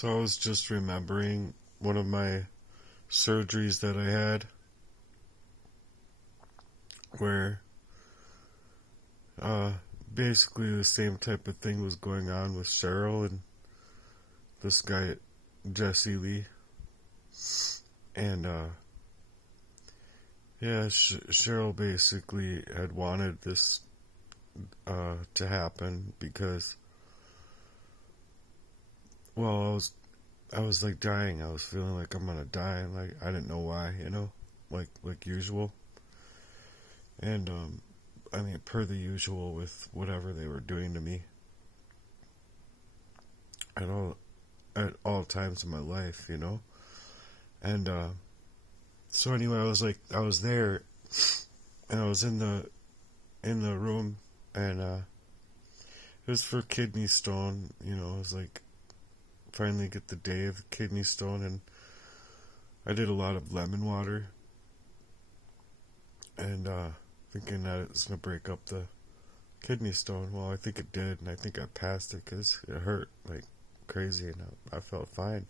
So I was just remembering one of my surgeries that I had where uh, basically the same type of thing was going on with Cheryl and this guy, Jesse Lee. And yeah, Cheryl basically had wanted this to happen because, well, I was like dying. I was feeling like I'm gonna die, and like I didn't know why, like usual. And I mean, per the usual with whatever they were doing to me at all times in my life. And so anyway, I was there, and I was in the room, and it was for kidney stone. It was like finally get the day of kidney stone, and I did a lot of lemon water, and thinking that it was gonna break up the kidney stone. Well, I think it did, and I think I passed it because it hurt like crazy, and I felt fine.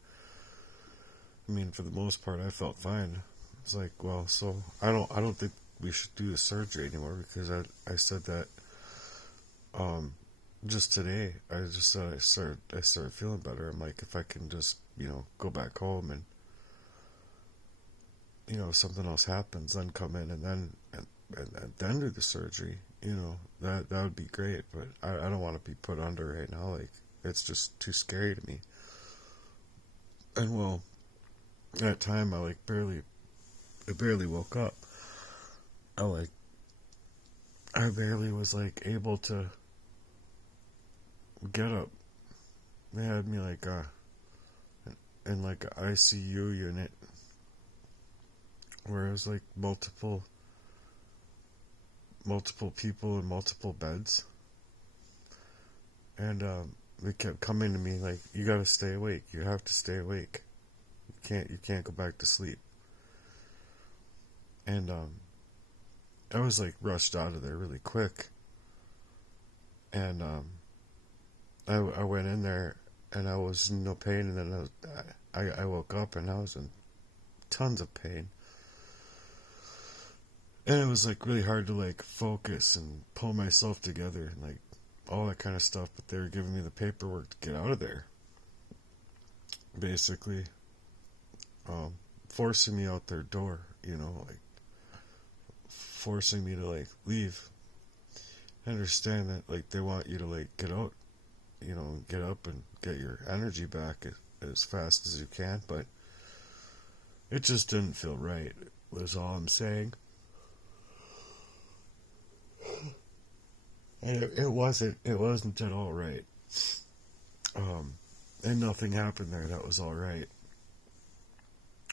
I mean, for the most part, I felt fine. It's like, well, so I don't think we should do the surgery anymore because I said that just today. I just I started feeling better. I'm like, if I can just go back home and if something else happens, then come in and then do the surgery. That would be great. But I don't want to be put under right now. Like, it's just too scary to me. And well, at that time I barely woke up. I like I barely was like able to get up. They had me like in like a ICU unit where it was like multiple people in multiple beds, and they kept coming to me like, you gotta stay awake. You have to stay awake. You can't go back to sleep. And I was like rushed out of there really quick, and I went in there and I was in no pain, and then I woke up and I was in tons of pain, and it was like really hard to like focus and pull myself together and like all that kind of stuff. But they were giving me the paperwork to get out of there, basically forcing me out their door, like forcing me to like leave. I understand that like they want you to like get out, get up and get your energy back as fast as you can, but it just didn't feel right, was all I'm saying. And it wasn't at all right. Um, and nothing happened there that was all right.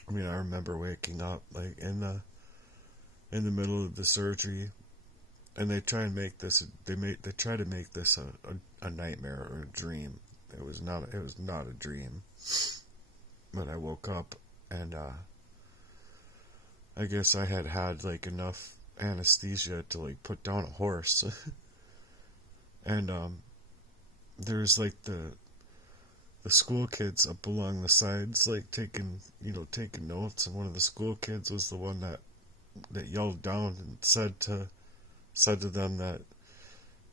I mean, I remember waking up like in the middle of the surgery, and they try and make this they try to make this a nightmare or a dream. It was not a dream. But I woke up, and I guess I had like enough anesthesia to like put down a horse. And there's like the school kids up along the sides like taking notes, and one of the school kids was the one that yelled down and said to them that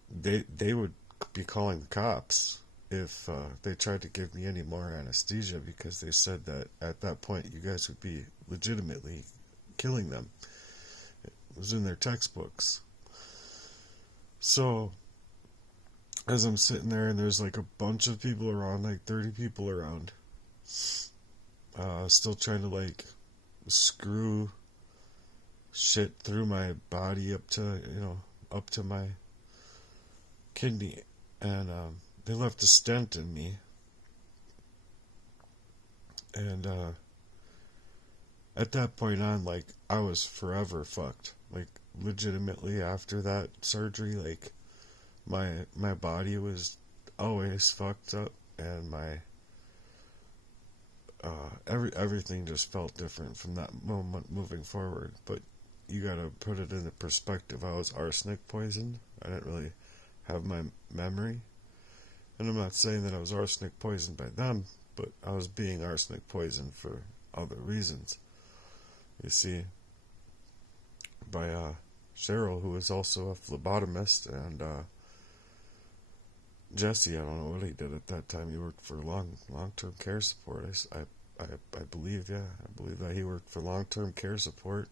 they would be calling the cops if they tried to give me any more anesthesia, because they said that at that point you guys would be legitimately killing them. It was in their textbooks. So as I'm sitting there, and there's like a bunch of people around, like 30 people around, still trying to like screw shit through my body up to my kidney, and they left a stent in me, and at that point on, like, I was forever fucked. Like, legitimately, after that surgery, like, my body was always fucked up, and my everything just felt different from that moment moving forward. But you gotta put it into perspective. I was arsenic poisoned. I didn't really have my memory, And I'm not saying that I was arsenic poisoned by them, but I was being arsenic poisoned for other reasons. You see, by Cheryl, who was also a phlebotomist, and Jesse, I don't know what he did at that time. He worked for long-term care support. I believe, yeah, I believe that he worked for long-term care support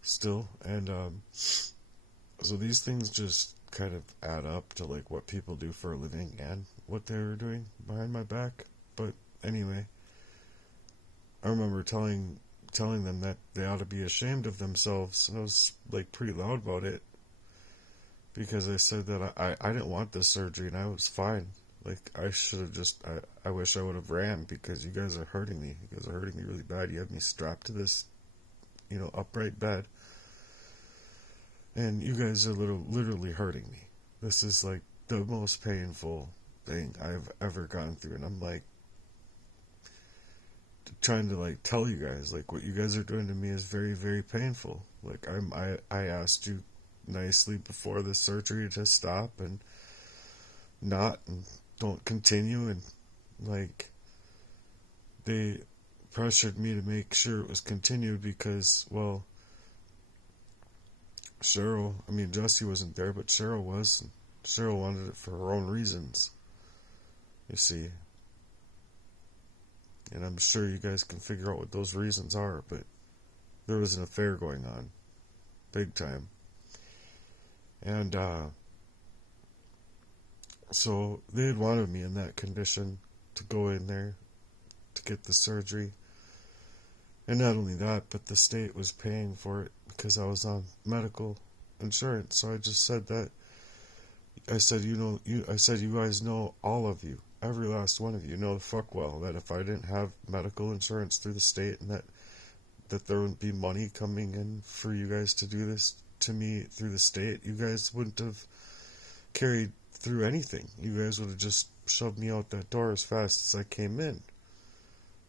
still. And so these things just kind of add up to like what people do for a living and what they were doing behind my back. But anyway, I remember telling them that they ought to be ashamed of themselves, and I was like pretty loud about it, because I said that I didn't want this surgery and I was fine. Like, I should have just, I wish I would have ran, because you guys are hurting me. You guys are hurting me really bad. You have me strapped to this, upright bed, and you guys are literally hurting me. This is like the most painful thing I've ever gone through, and I'm like trying to like tell you guys, like, what you guys are doing to me is very, very painful. Like, I asked you nicely before the surgery to stop and don't continue, and like they pressured me to make sure it was continued because, well, Jesse wasn't there, but Cheryl was. Cheryl wanted it for her own reasons, you see. And I'm sure you guys can figure out what those reasons are, but there was an affair going on, big time. And so they had wanted me in that condition to go in there to get the surgery. And not only that, but the state was paying for it because I was on medical insurance. So I just said that. I said, you guys know, all of you, every last one of you know fuck well that if I didn't have medical insurance through the state, and that there wouldn't be money coming in for you guys to do this to me through the state, you guys wouldn't have carried through anything. You guys would have just shoved me out that door as fast as I came in.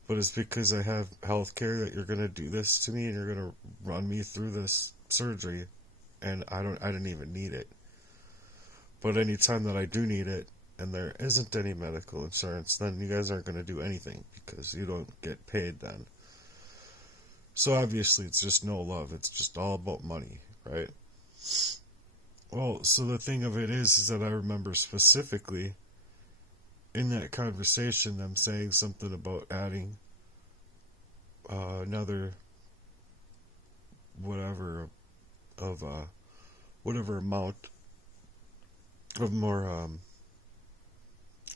But it's because I have health care that you're going to do this to me, and you're going to run me through this surgery, and I didn't even need it. But any time that I do need it, and there isn't any medical insurance, then you guys aren't going to do anything, because you don't get paid then. So obviously it's just no love. It's just all about money, right? Well, so the thing of it is that I remember specifically in that conversation them saying something about adding another whatever amount of more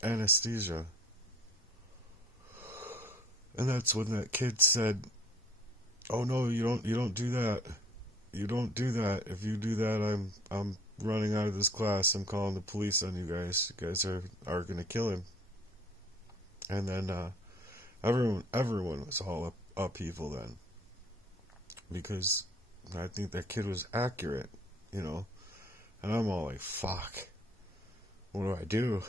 anesthesia. And that's when that kid said, "Oh no, you don't do that. You don't do that. If you do that, I'm running out of this class. I'm calling the police on you guys. You guys are gonna kill him." And then everyone was all upheaval then, because I think that kid was accurate, and I'm all like, fuck, what do I do?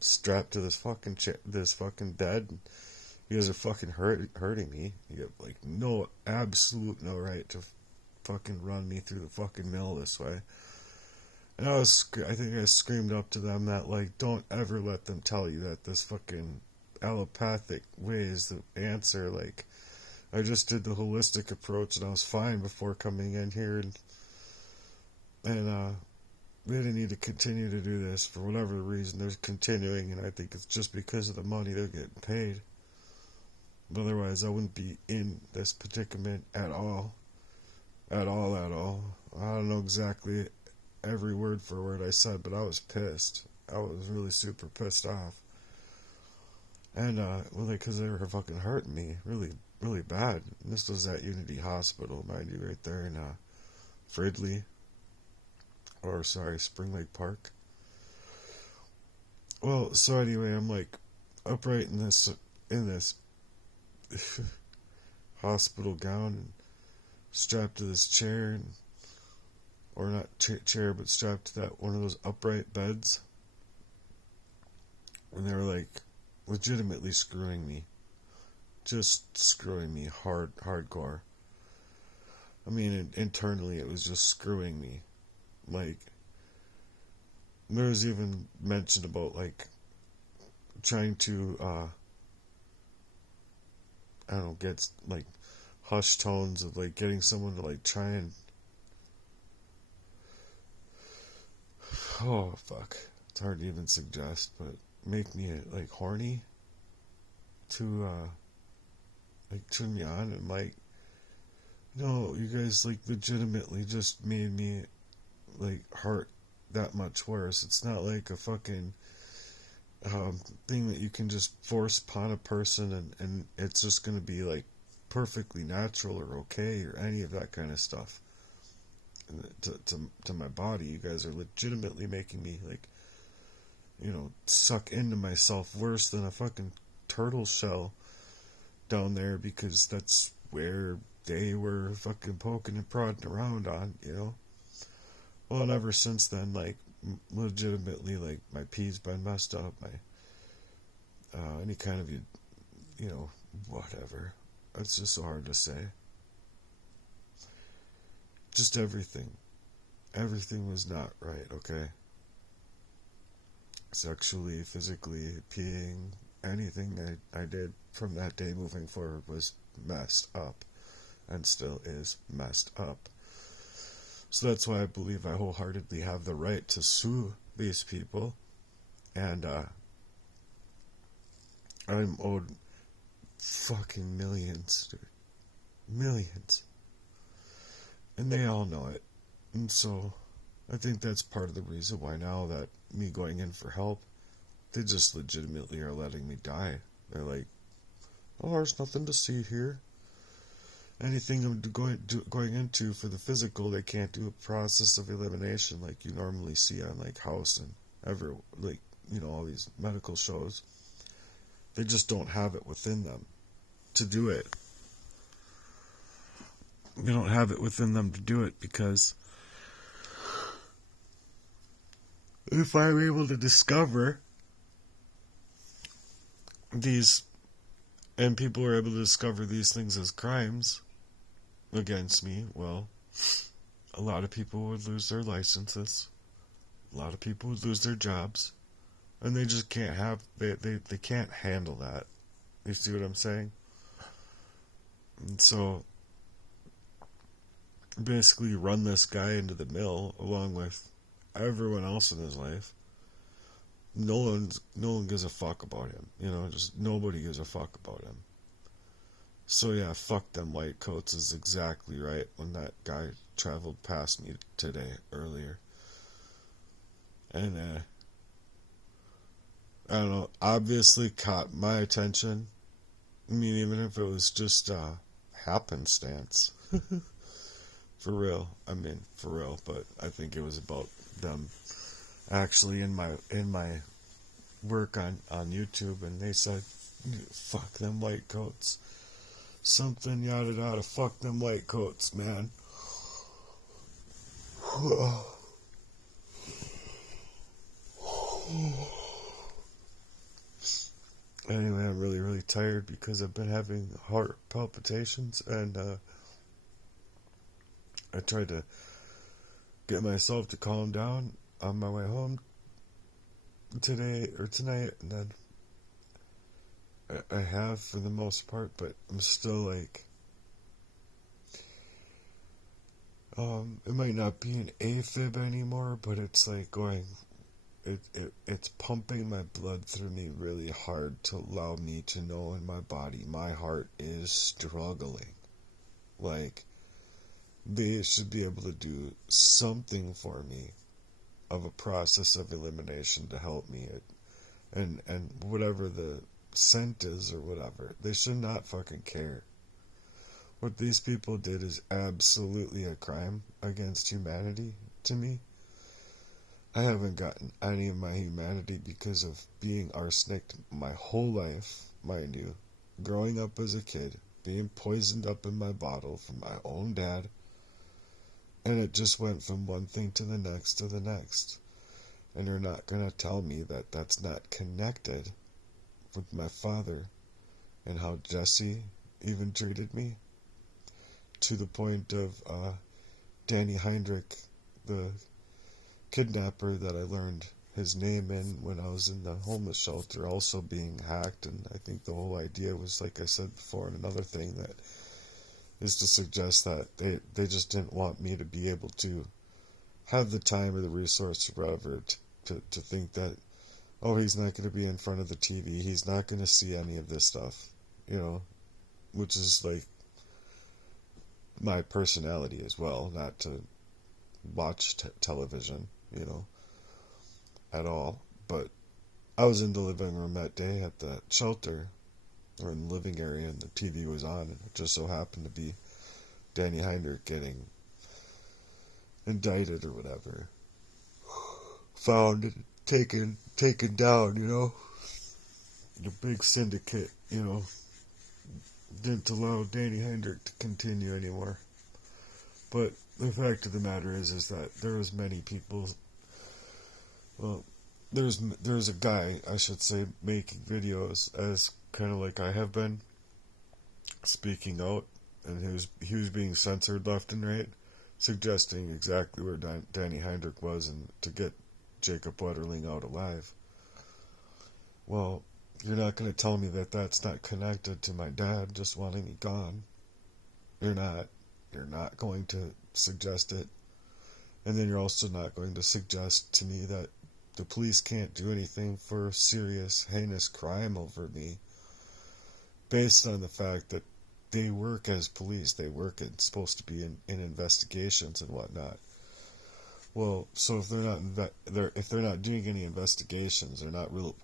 Strapped to this fucking bed. You guys are fucking hurting me. You have like no right to fucking run me through the fucking mill this way. And I think I screamed up to them that, like, don't ever let them tell you that this fucking allopathic way is the answer. Like, I just did the holistic approach and I was fine before coming in here, and they didn't need to continue to do this for whatever reason. They're continuing, and I think it's just because of the money they're getting paid. But otherwise, I wouldn't be in this predicament at all. At all. I don't know exactly every word for word I said, but I was pissed. I was really super pissed off. And, because they were fucking hurting me really, really bad. And this was at Unity Hospital, mind you, right there in, Spring Lake Park. Well, so anyway, I'm like upright in this hospital gown and strapped to this chair, or not chair, but strapped to that one of those upright beds. And they were like legitimately screwing me, just screwing me hardcore. I mean, internally it was just screwing me. Like, there was even mention about like trying to I don't know, get like hush tones of like getting someone to like try and oh fuck, it's hard to even suggest, but make me like horny to like turn me on and like no, you guys like legitimately just made me like hurt that much worse. It's not like a fucking thing that you can just force upon a person and it's just gonna be like perfectly natural or okay or any of that kind of stuff. And to my body, you guys are legitimately making me like, you know, suck into myself worse than a fucking turtle shell down there because that's where they were fucking poking and prodding around on, you know. Well, and ever since then, like, legitimately, like, my pee's been messed up. My, any kind of, you know, whatever. It's just so hard to say. Just everything. Everything was not right, okay? Sexually, physically, peeing, anything I did from that day moving forward was messed up. And still is messed up. So that's why I believe I wholeheartedly have the right to sue these people. And I'm owed fucking millions, dude. Millions. And they all know it. And so I think that's part of the reason why now that me going in for help, they just legitimately are letting me die. They're like, oh, there's nothing to see here. Anything I'm going into for the physical, they can't do a process of elimination like you normally see on like House and ever like, you know, all these medical shows. They just don't have it within them to do it. They don't have it within them to do it because if I'm able to discover these and people are able to discover these things as crimes against me, well, a lot of people would lose their licenses. A lot of people would lose their jobs. And they just can't have, they can't handle that. You see what I'm saying? And so, basically run this guy into the mill along with everyone else in his life. No one gives a fuck about him. You know, just nobody gives a fuck about him. So yeah, fuck them white coats is exactly right when that guy traveled past me today, earlier. And I don't know, obviously caught my attention. I mean, even if it was just happenstance. For real. I mean, for real, but I think it was about them actually in my work on YouTube, and they said, fuck them white coats. Something yada yada, fuck them white coats, man. Anyway, I'm really, really tired because I've been having heart palpitations, and I tried to get myself to calm down on my way home today or tonight, and then I have for the most part, but I'm still like, it might not be an AFib anymore, but it's like going, it's pumping my blood through me really hard to allow me to know in my body my heart is struggling. Like, they should be able to do something for me of a process of elimination to help me, and whatever the scent is or whatever, they should not fucking care. What these people did is absolutely a crime against humanity to me. I haven't gotten any of my humanity because of being arsenicked my whole life, mind you. Growing up as a kid, being poisoned up in my bottle from my own dad, and it just went from one thing to the next to the next. And you're not gonna tell me that that's not connected with my father and how Jesse even treated me, to the point of Danny Heinrich, the kidnapper that I learned his name in when I was in the homeless shelter also being hacked, and I think the whole idea was, like I said before, and another thing that is to suggest that they just didn't want me to be able to have the time or the resource or whatever to think that, oh, he's not going to be in front of the TV, he's not going to see any of this stuff, you know, which is like my personality as well, not to watch television, you know, at all. But I was in the living room that day at the shelter, or in the living area, and the TV was on, and it just so happened to be Danny Heinrich getting indicted or whatever, found and taken down, you know. The big syndicate, you know, didn't allow Danny Heinrich to continue anymore. But the fact of the matter is that there was many people. Well, there's a guy, I should say, making videos as kind of like I have been, speaking out, and he was being censored left and right, suggesting exactly where Danny Heinrich was and to get Jacob Wetterling out alive. Well, you're not going to tell me that that's not connected to my dad just wanting me gone. You're not. You're not going to suggest it. And then you're also not going to suggest to me that the police can't do anything for serious, heinous crime over me based on the fact that they work as police. They work and supposed to be in investigations and whatnot. Well, so if they're not doing any investigations, they're not real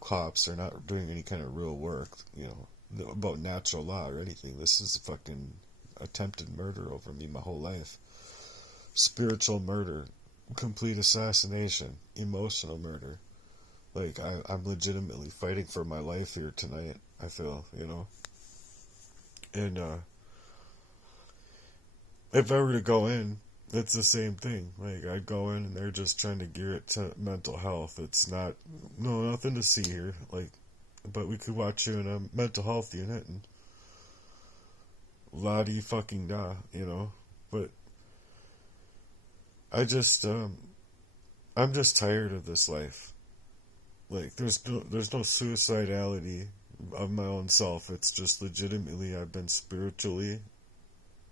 cops, they're not doing any kind of real work, you know, about natural law or anything. This is fucking attempted murder over me my whole life. Spiritual murder, complete assassination, emotional murder. Like, I'm legitimately fighting for my life here tonight, I feel, you know. And if I were to go in, it's the same thing. Like, I'd go in and they're just trying to gear it to mental health. It's not, no, nothing to see here. Like, but we could watch you in a mental health unit and la-di fucking da, you know. But I'm just tired of this life. Like, there's no suicidality of my own self. It's just legitimately I've been spiritually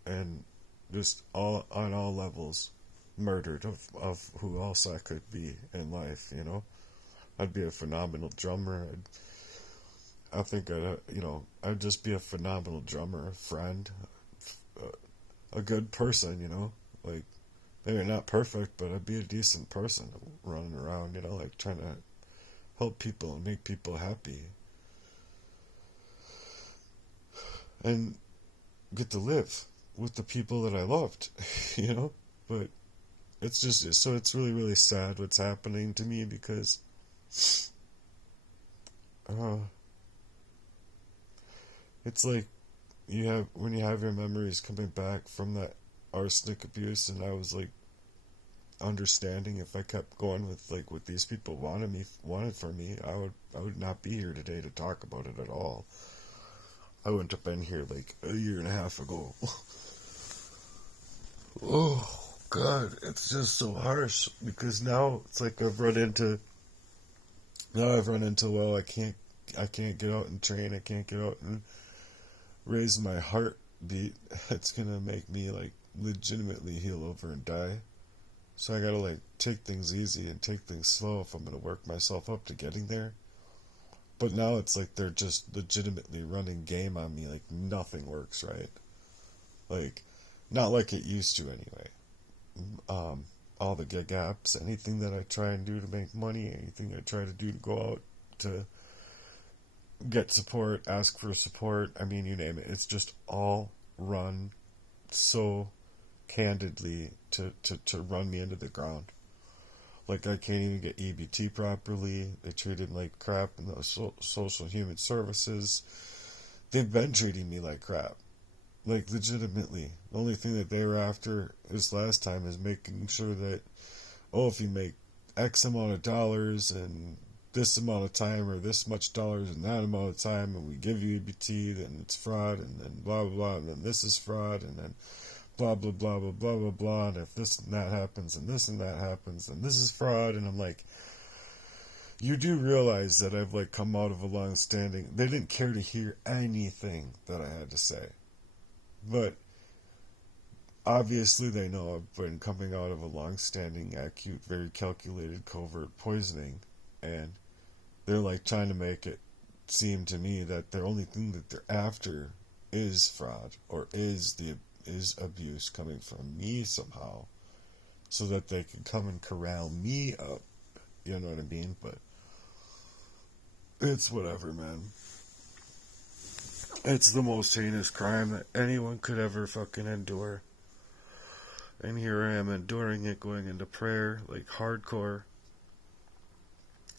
and just on all levels murdered of who else I could be in life, you know. I'd be a phenomenal drummer. I think I'd just be a phenomenal drummer, a friend, a good person, you know. Like, maybe not perfect, but I'd be a decent person running around, you know, like trying to help people and make people happy. And get to live with the people that I loved, you know? But it's just, so it's really, really sad what's happening to me because it's like when you have your memories coming back from that arsenic abuse, and I was like understanding if I kept going with like what these people wanted for me, I would not be here today to talk about it at all. I wouldn't have been here like a year and a half ago. Oh God, it's just so harsh because now it's like I've run into well, I can't get out and train, I can't get out and raise my heartbeat. It's gonna make me like legitimately heel over and die. So I gotta like take things easy and take things slow if I'm gonna work myself up to getting there. But now it's like they're just legitimately running game on me, like nothing works right. Like, not like it used to anyway. All the gig apps, anything that I try and do to make money, anything I try to do to go out to get support, ask for support, I mean, you name it. It's just all run so candidly to run me into the ground. Like, I can't even get EBT properly. They treated me like crap in the social human services. They've been treating me like crap. Like, legitimately. The only thing that they were after this last time is making sure that, oh, if you make X amount of dollars and this amount of time, or this much dollars and that amount of time, and we give you EBT, then it's fraud, and then blah, blah, blah, and then this is fraud, and then blah, blah, blah, blah, blah, and if this and that happens, and this and that happens, then this is fraud, and I'm like, You do realize that I've like come out of a long standing. They didn't care to hear anything that I had to say. But obviously they know I've been coming out of a long standing, acute, very calculated, covert poisoning. And they're like trying to make it seem to me that the only thing that they're after is fraud or is abuse coming from me somehow, so that they can come and corral me up. You know what I mean? But it's whatever, man. It's the most heinous crime that anyone could ever fucking endure. And here I am enduring it, going into prayer, like hardcore.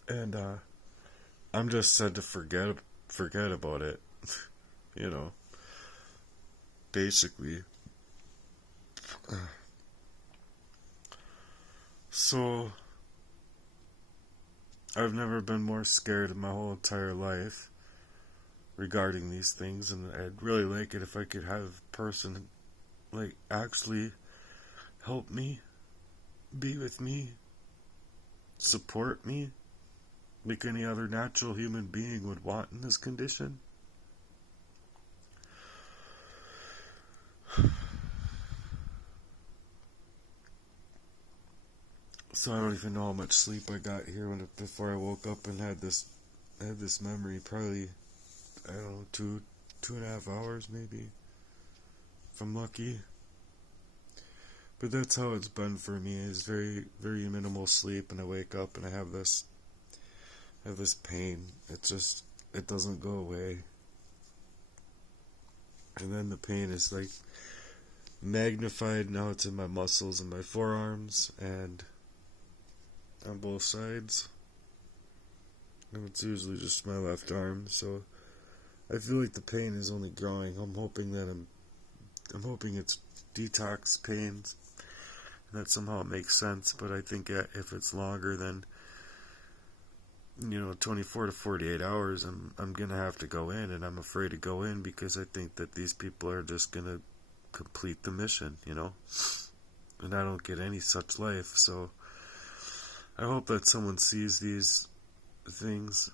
And I'm just said to forget about it. You know. Basically. So I've never been more scared in my whole entire life regarding these things, and I'd really like it if I could have a person like actually help me, be with me, support me, like any other natural human being would want in this condition. So I don't even know how much sleep I got here before I woke up and had this memory. Probably, I don't know, 2.5 hours maybe, if I'm lucky. But that's how it's been for me. Is very, very minimal sleep, and I wake up and I have this pain. It doesn't go away. And then the pain is like magnified. Now it's in my muscles and my forearms and on both sides. And it's usually just my left arm. So I feel like the pain is only growing. I'm hoping it's detox pains. And that somehow makes sense. But I think if it's longer than 24 to 48 hours, I'm gonna have to go in, and I'm afraid to go in because I think that these people are just gonna complete the mission, and I don't get any such life. So I hope that someone sees these things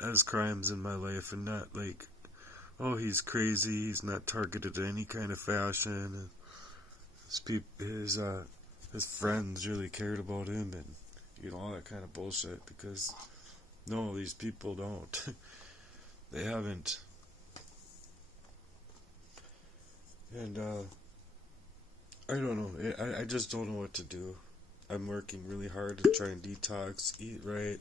as crimes in my life and not like, oh, he's crazy, he's not targeted in any kind of fashion, his friends really cared about him, and all that kind of bullshit, because no, these people don't. They haven't. And I don't know. I just don't know what to do. I'm working really hard to try and detox, eat right.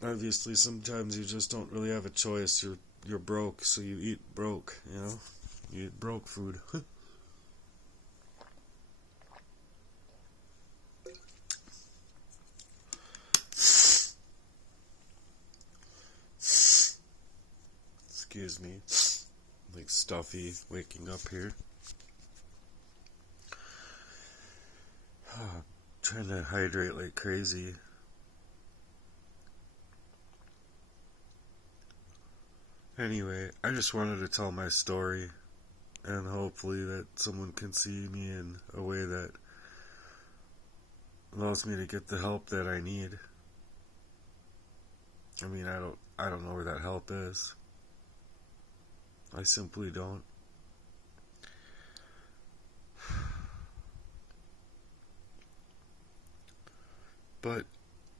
Obviously, sometimes you just don't really have a choice. You're broke, so you eat broke. You eat broke food. Excuse me. Like stuffy waking up here. Trying to hydrate like crazy. Anyway, I just wanted to tell my story, and hopefully that someone can see me in a way that allows me to get the help that I need. I mean, I don't know where that help is. I simply don't. But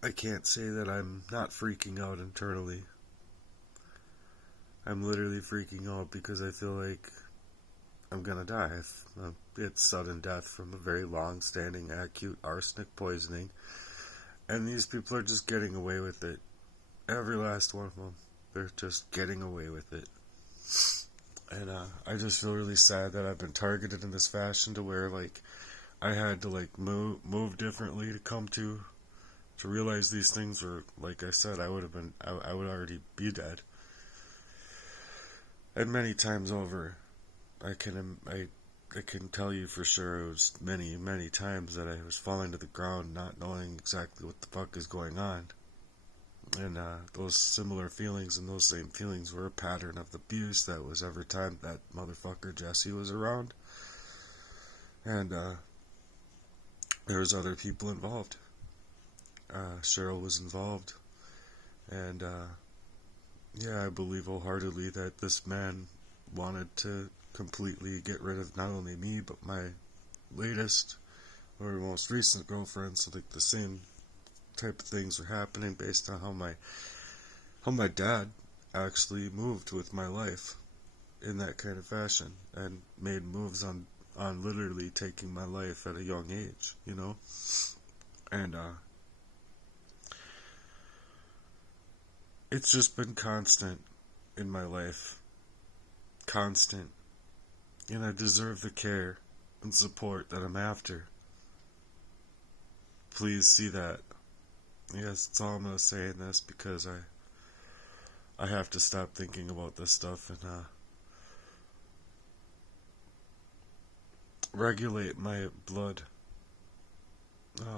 I can't say that I'm not freaking out internally. I'm literally freaking out because I feel like I'm gonna die. It's sudden death from a very long-standing acute arsenic poisoning, and these people are just getting away with it. Every last one of them. They're just getting away with it. And I just feel really sad that I've been targeted in this fashion, to where like I had to like move differently to come to realize these things were, like I said, I would already be dead. And many times over, I can tell you for sure it was many times that I was falling to the ground, not knowing exactly what the fuck is going on. And those similar feelings and those same feelings were a pattern of abuse that was every time that motherfucker Jesse was around. And there was other people involved. Cheryl was involved. And yeah, I believe wholeheartedly that this man wanted to completely get rid of not only me, but my latest or most recent girlfriend. So like the same type of things were happening based on how my dad actually moved with my life in that kind of fashion and made moves on literally taking my life at a young age, you know? And it's just been constant in my life. Constant. And I deserve the care and support that I'm after. Please see that. Yes, that's all I'm gonna say in this, because I have to stop thinking about this stuff and regulate my blood